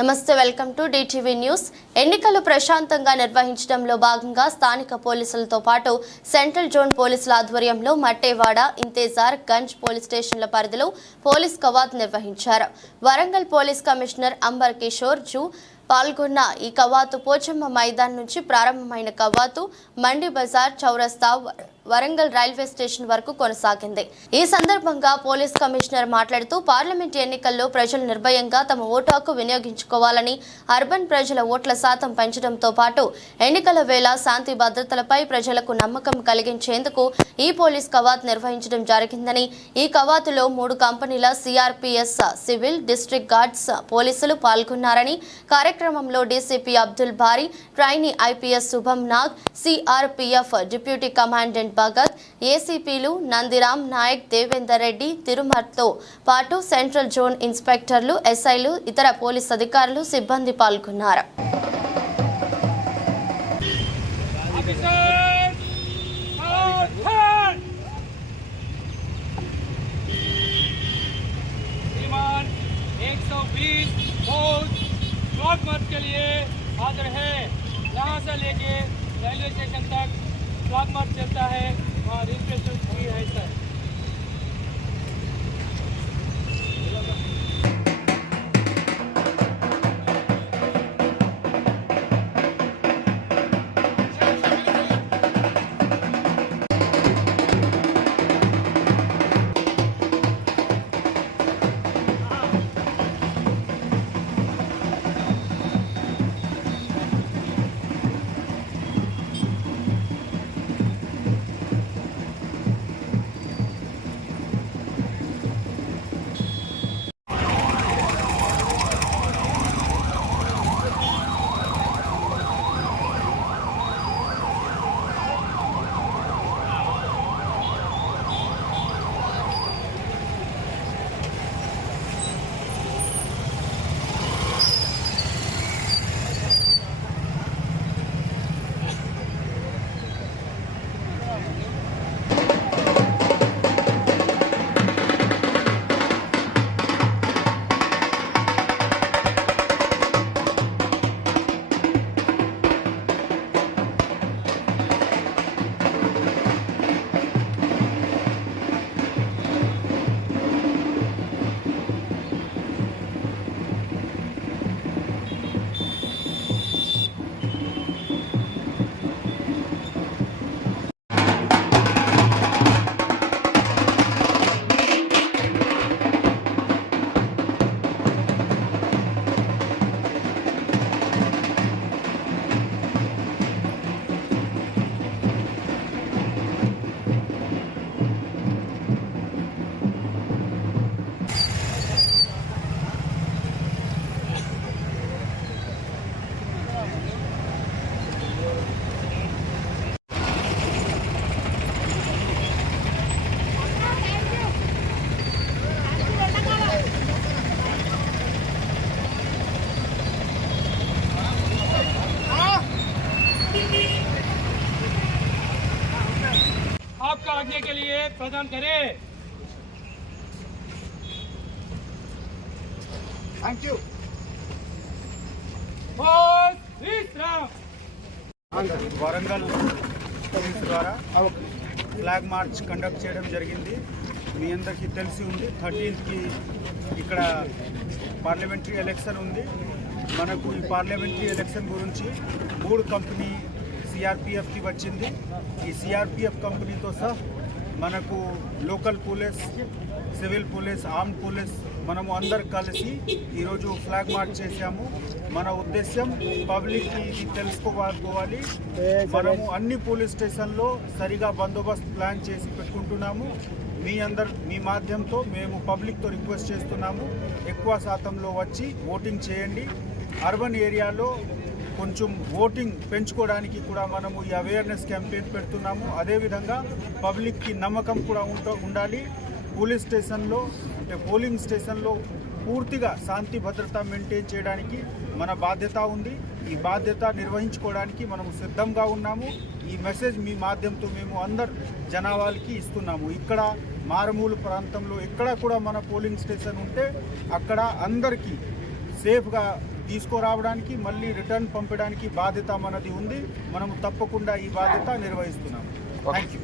నమస్తే welcome to DTV news. ఎన్నికలు ప్రశాంతంగా నిర్వహించడంలో భాగంగా స్థానిక పోలీసులతో పాటు సెంట్రల్ జోన్ పోలీసుల ఆధ్వర్యంలో మట్టేవాడ, ఇంతేజార్ గంజ్ పోలీస్ స్టేషన్ల పరిధిలో పోలీస్ కవాత్ నిర్వహించారు. వరంగల్ పోలీస్ కమిషనర్ అంబర్ కిషోర్ జూ పాల్గొన్న ఈ కవాతు పోచమ్మ మైదాన్ నుంచి ప్రారంభమైన కవాతు మండి బజార్, చౌరస్తా, వరంగల్ రైల్వే స్టేషన్ వరకు కొనసాగింది. ఈ సందర్భంగా పోలీస్ కమిషనర్ మాట్లాడుతూ పార్లమెంట్ ఎన్నికల్లో ప్రజలు నిర్భయంగా తమ ఓటు హక్కు వినియోగించుకోవాలని, అర్బన్ ప్రజల ఓట్ల శాతం పెంచడంతో పాటు ఎన్నికల వేళ శాంతి భద్రతలపై ప్రజలకు నమ్మకం కలిగించేందుకు ఈ పోలీస్ కవాత్ నిర్వహించడం జరిగిందని, ఈ కవాతులో 3 కంపెనీల సిఆర్పిఎస్, సివిల్, డిస్ట్రిక్ట్ గార్డ్స్ పోలీసులు పాల్గొన్నారని, కార్యక్రమంలో డీసీపీ అబ్దుల్ బారీ, trainee IPS Shubham Nag, CRPF deputy commandant Bhagat, ఏసీపీలు నందిరామ్ నాయక్, దేవేందర్ రెడ్డి, తిరుమర్తో పాటు సెంట్రల్ జోన్ ఇన్స్పెక్టర్లు, ఎస్ఐలు, ఇతర పోలీస్ అధికారులు, సిబ్బంది పాల్గొన్నారు. के लिए हाजिर है। यहाँ से लेके रेलवे स्टेशन तक फ्लैग मार्च चलता है, वहाँ रजिस्ट्रेशन फ्री है सर। आपका आज्ञा के लिए प्रदान करें। Thank you. వరంగల్ పోలీస్ ద్వారా ఫ్లాగ్ మార్చ్ కండక్ట్ చేయడం జరిగింది. మీ అందరికీ తెలిసి ఉంది 13కి ఇక్కడ పార్లమెంటరీ ఎలక్షన్ ఉంది. మనకు ఈ పార్లమెంటరీ ఎలక్షన్ గురించి 3 కంపెనీ సిఆర్పిఎఫ్కి వచ్చింది. ఈ సిఆర్పిఎఫ్ కంపెనీతో సహా మనకు local police, civil police, armed police మనము అందరు కలిసి ఈరోజు ఫ్లాగ్ మార్చ్ చేశాము. మన ఉద్దేశం పబ్లిక్కి ఇది తెలుసుకోవాలి. మనము అన్ని పోలీస్ స్టేషన్లో సరిగా బందోబస్తు ప్లాన్ చేసి పెట్టుకుంటున్నాము. మీ మాధ్యమంతో మేము పబ్లిక్తో రిక్వెస్ట్ చేస్తున్నాము, ఎక్కువ శాతంలో వచ్చి ఓటింగ్ చేయండి. అర్బన్ ఏరియాలో కొంచెం ఓటింగ్ పెంచుకోవడానికి కూడా మనము ఈ అవేర్నెస్ క్యాంపెయిన్ పెడుతున్నాము. అదేవిధంగా పబ్లిక్కి నమ్మకం కూడా ఉండాలి. పోలీస్ స్టేషన్లో అంటే పోలింగ్ స్టేషన్లో పూర్తిగా శాంతి భద్రత మెయింటైన్ చేయడానికి మన బాధ్యత ఉంది. ఈ బాధ్యత నిర్వహించుకోవడానికి మనం సిద్ధంగా ఉన్నాము. ఈ మెసేజ్ మీ మాధ్యమంతో మేము అందరు జనాభాకి ఇస్తున్నాము. ఇక్కడ మారుమూల ప్రాంతంలో ఎక్కడ కూడా మన పోలింగ్ స్టేషన్ ఉంటే అక్కడ అందరికీ సేఫ్గా తీసుకురావడానికి మళ్ళీ రిటర్న్ పంపడానికి బాధ్యత మనది ఉంది. మనము తప్పకుండా ఈ బాధ్యత నిర్వహిస్తున్నాము. Thank you.